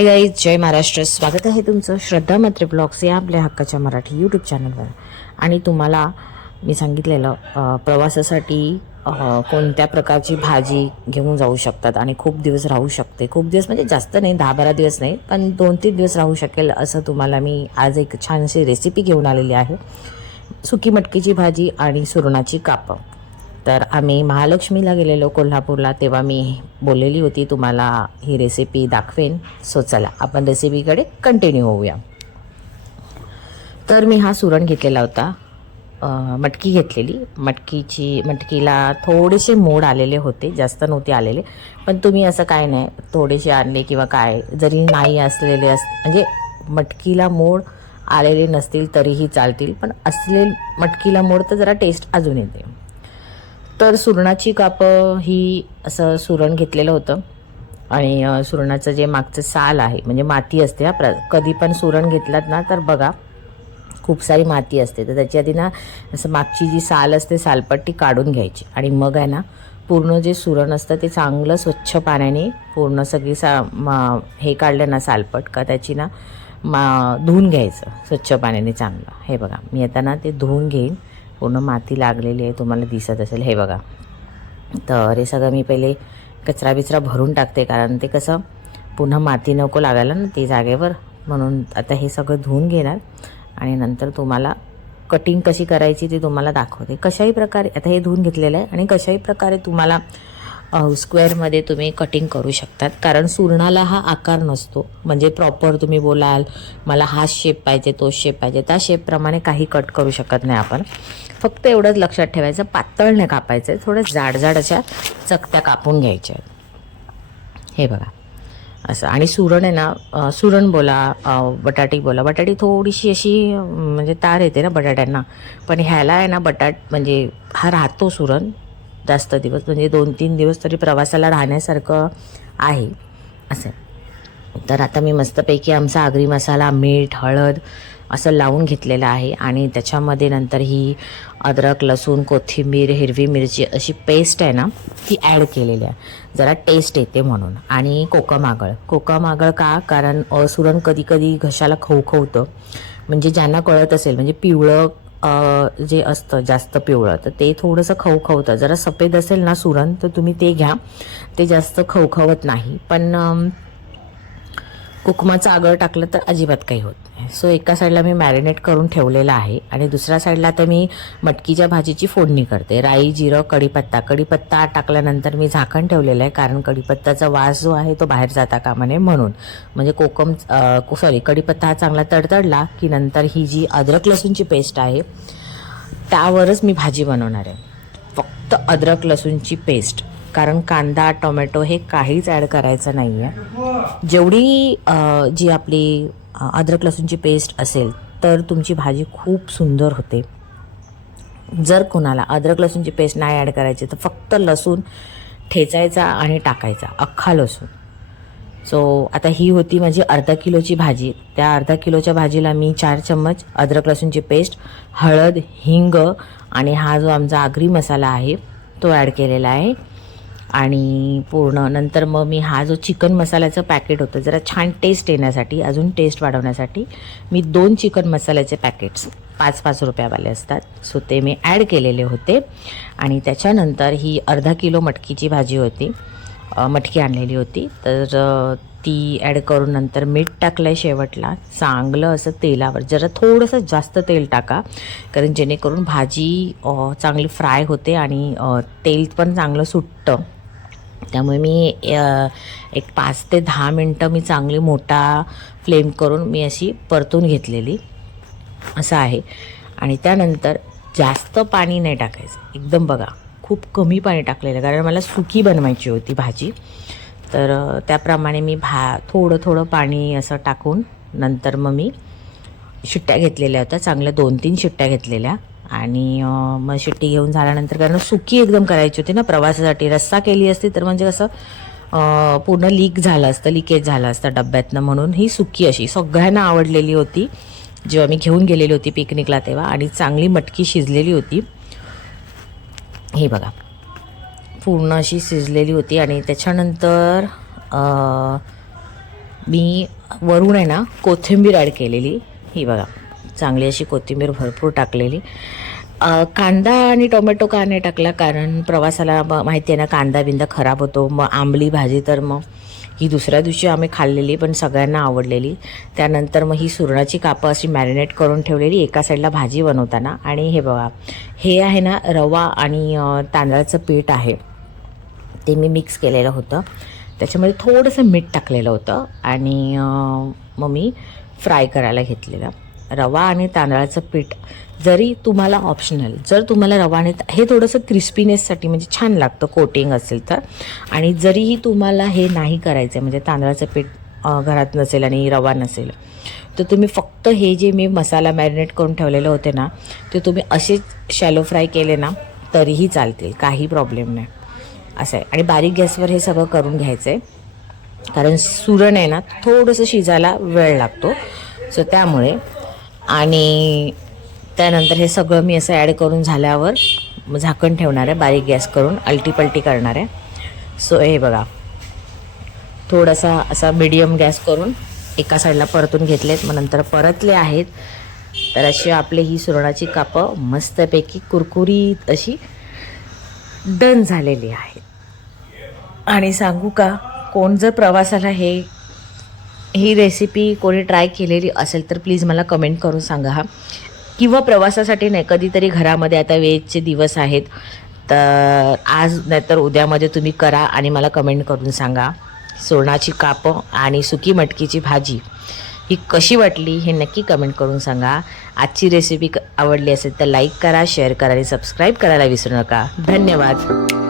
Hi guys, जय महाराष्ट्र. स्वागत आहे तुमचं श्रद्धा म्हात्रे ब्लॉग्स या आपल्या हक्काच्या मराठी यूट्यूब चॅनलवर. आणि तुम्हाला मी सांगितलेलं प्रवासासाठी कोणत्या प्रकारची भाजी घेऊन जाऊ शकतात आणि खूप दिवस राहू शकते. खूप दिवस म्हणजे जास्त नाही, 10-12 दिवस नाही, पण 2-3 दिवस राहू शकेल असं तुम्हाला मी आज एक छानशी रेसिपी घेऊन आलेली आहे. सुकी मटकीची भाजी आणि सुरणाची कापं. तर आम्ही महालक्ष्मीला गेलेलो कोल्हापूरला, तेव्हा मी बोललेली होती तुम्हाला ही रेसिपी दाखवेन. सो चला आपण रेसिपीकडे कंटिन्यू होऊया. तर मी हा सुरण घेतलेला होता, मटकी घेतलेली. मटकीला थोडेसे मोड आलेले होते, जास्त नव्हते आलेले. पण तुम्ही असं काय नाही, थोडेसे आणले किंवा काय जरी नाही असलेले म्हणजे मटकीला मोड आलेले नसतील तरीही चालतील, पण असले मटकीला मोड तर जरा टेस्ट अजून येते. तर सुरणाची कापं ही असं सुरण घेतलेलं होतं आणि सुरणाचं जे मागचं साल आहे म्हणजे माती असते. कधी पण सुरण घेतलात ना तर बघा खूप सारी माती असते, तर त्याची आधी ना असं मागची जी साल असते सालपट्टी काढून घ्यायची आणि मग आहे ना पूर्ण जे सुरण असतं ते चांगलं स्वच्छ पाण्याने पूर्ण सगळी हे काढलं ना सालपट का त्याची ना धुवून घ्यायचं स्वच्छ पाण्याने चांगलं. हे बघा मी आता ना ते धुवून घेईन, पूर्ण माती लागलेली आहे, तुम्हाला दिसत असेल. हे बघा, तर हे सगळं मी पहिले कचरा बिचरा भरून टाकते, कारण ते कसं पुन्हा माती नको लागायला ना ती जागेवर, म्हणून आता हे सगळं धुवून घेणार आणि नंतर तुम्हाला कटिंग कशी करायची ती तुम्हाला दाखवते. कशाही प्रकारे आता हे धुवून घेतलेलं आहे आणि कशाही प्रकारे तुम्हाला स्क्वेअरमध्ये तुम्ही कटिंग करू शकतात, कारण सुरणाला हा आकार नसतो. म्हणजे प्रॉपर तुम्ही बोलाल मला हा शेप पाहिजे, तो शेप पाहिजे, त्या शेपप्रमाणे काही कट करू शकत नाही आपण. फक्त एवढंच लक्षात ठेवायचं, पातळ नाही कापायचं आहे, थोडं जाड अशा चकत्या कापून घ्यायच्या आहेत. हे बघा असं. आणि सुरण आहे ना, सुरण बोला बटाटी बोला, बटाटी थोडीशी अशी म्हणजे तार येते ना बटाट्यांना, पण ह्याला आहे ना म्हणजे हा राहतो सुरण जास्त दिवस, म्हणजे 2-3 दिवस तरी प्रवासाला राहण्यासारखं आहे असं. तर आता मी मस्तपैकी आमचा आगरी मसाला, मीठ, हळद असं लावून घेतलेलं आहे आणि त्याच्यामध्ये नंतर ही अद्रक, लसूण, कोथिंबीर, हिरवी मिरची अशी पेस्ट आहे ना ती ॲड केलेली आहे, जरा टेस्ट येते म्हणून. आणि कोकम आगळ का, कारण सुरण कधी कधी घशाला खवखवतं, म्हणजे ज्यांना कळत असेल, म्हणजे पिवळं जे असतं जास्त पिवळं तर ते थोडंसं खवखवतं. जरा सफेद असेल ना सुरण तर तुम्ही ते घ्या, ते जास्त खवखवत नाही. पण कुकमाचं आगळ टाकलं तर अजिबात काही होत नाही. सो एका साईडला मी मॅरिनेट करून ठेवलेलं आहे आणि दुसऱ्या साईडला आता मी मटकीच्या भाजीची फोडणी करते. राई, जिरं, कढीपत्ता टाकल्यानंतर मी झाकण ठेवलेलं आहे, कारण कढीपत्त्याचा वास जो आहे तो बाहेर जाता कामा नये म्हणून. म्हणजे कढीपत्ता हा चांगला तडतडला की नंतर ही जी अद्रक लसूणची पेस्ट आहे त्यावरच मी भाजी बनवणार आहे. फक्त अद्रक लसूणची पेस्ट, कारण कांदा, टोमॅटो हे काहीच ॲड करायचं नाही आहे. जेवढी जी आपली अद्रक लसूणची पेस्ट असेल तर तुमची भाजी खूप सुंदर होते. जर कोणाला अद्रक लसूणची पेस्ट नाही ॲड करायची तर फक्त लसूण ठेचायचा आणि टाकायचा, अख्खा लसूण. सो आता ही होती माझी अर्धा किलोची भाजी. त्या अर्धा किलोच्या भाजीला मी 4 चम्मच अद्रक लसूणची पेस्ट, हळद, हिंग आणि हा जो आमचा आगरी मसाला आहे तो ॲड केलेला आहे. आणि पूर्ण नंतर मग मी हा जो चिकन मसाल्याचं पॅकेट होतं, जरा छान टेस्ट येण्यासाठी, अजून टेस्ट वाढवण्यासाठी मी 2 चिकन मसाल्याचे पॅकेट्स 5-5 रुपयावाले असतात, सो ते मी ॲड केलेले होते. आणि त्याच्यानंतर ही अर्धा किलो मटकीची भाजी होती, मटकी आणलेली होती, तर ती ॲड करून नंतर मीठ टाकलं आहे शेवटला. चांगलं असं तेलावर जरा थोडंसं जास्त तेल टाका, कारण जेणेकरून भाजी चांगली फ्राय होते आणि तेल पण चांगलं सुटतं. त्यामुळे मी एक 5 ते 10 मिनटं मी चांगली मोठा फ्लेम करून मी अशी परतून घेतलेली असं आहे. आणि त्यानंतर जास्त पाणी नाही टाकायचं, एकदम बघा खूप कमी पाणी टाकलेलं, कारण मला सुकी बनवायची होती भाजी. तर त्याप्रमाणे मी थोडं पाणी असं टाकून नंतर मग मी शिट्ट्या घेतलेल्या होत्या, चांगल्या 2-3 शिट्ट्या घेतलेल्या. आणि मग शिट्टी घेऊन झाल्यानंतर, कारण सुकी एकदम करायची होती ना प्रवासासाठी, रस्सा केली असती तर म्हणजे कसं पूर्ण लिकेज झालं असतं डब्यातनं, म्हणून ही सुकी अशी सगळ्यांना आवडलेली होती जेव्हा मी घेऊन गेलेली होती पिकनिकला तेव्हा. आणि चांगली मटकी शिजलेली होती, हे बघा पूर्ण अशी शिजलेली होती. आणि त्याच्यानंतर मी वरून आहे ना कोथिंबीर ॲड केलेली, ही बघा चांगली अशी कोथिंबीर भरपूर टाकलेली. कांदा आणि टोमॅटो का नाही टाकला, कारण प्रवासाला माहिती आहे ना कांदा बिंदा खराब होतो. मग आंबली भाजी तर मग ही दुसऱ्या दिवशी आम्ही खाल्लेली पण सगळ्यांना आवडलेली. त्यानंतर मग ही सुरणाची कापं अशी मॅरिनेट करून ठेवलेली एका साईडला भाजी बनवताना. आणि हे बघा हे आहे ना रवा आणि तांदळाचं पीठ आहे, ते मी मिक्स केलेलं होतं. त्याच्यामध्ये थोडंसं मीठ टाकलेलं होतं आणि मग मी फ्राय करायला घेतलेलं. रवा आणि तांदळाचं पीठ जरी तुम्हाला ऑप्शनल, जर तुम्हाला रवा आणि हे थोडंसं क्रिस्पीनेससाठी म्हणजे छान लागतं कोटिंग असेल तर. आणि जरीही तुम्हाला हे नाही करायचं आहे म्हणजे तांदळाचं पीठ घरात नसेल आणि रवा नसेल, तर तुम्ही फक्त हे जे मी मसाला मॅरिनेट करून ठेवलेले होते ना ते तुम्ही असेच शॅलो फ्राय केले ना तरीही चालतील, काही प्रॉब्लेम नाही असं आहे. आणि बारीक गॅसवर हे सगळं करून घ्यायचं आहे, कारण सुरण आहे ना थोडंसं शिजायला वेळ लागतो, सो त्यामुळे. आणि त्यानंतर हे सगळं मी असं ॲड करून झाल्यावर झाकण ठेवणार आहे, बारीक गॅस करून अल्टीपल्टी करणार आहे. सो हे बघा थोडासा असा मीडियम गॅस करून एका साईडला परतून घेतलेत, मग नंतर परतले आहेत. तर अशी आपली ही सुरणाची कापं मस्तपैकी कुरकुरीत अशी डन झालेली आहे. आणि सांगू का, कोण जर प्रवासाला ही रेसिपी कोणी ट्राय केलेली असेल तर प्लीज मला कमेंट करून सांगा हा. किंवा प्रवासासाठी नाही, कधीतरी घरामध्ये आता वेजचे दिवस आहेत तर आज नाहीतर उद्यामध्ये तुम्ही करा आणि मला कमेंट करून सांगा. सुरणाची कापं आणि सुकी मटकीची भाजी ही कशी वाटली हे नक्की कमेंट करून सांगा. आजची रेसिपी आवडली असेल तर लाईक करा, शेअर करा आणि सबस्क्राईब करायला विसरू नका. धन्यवाद.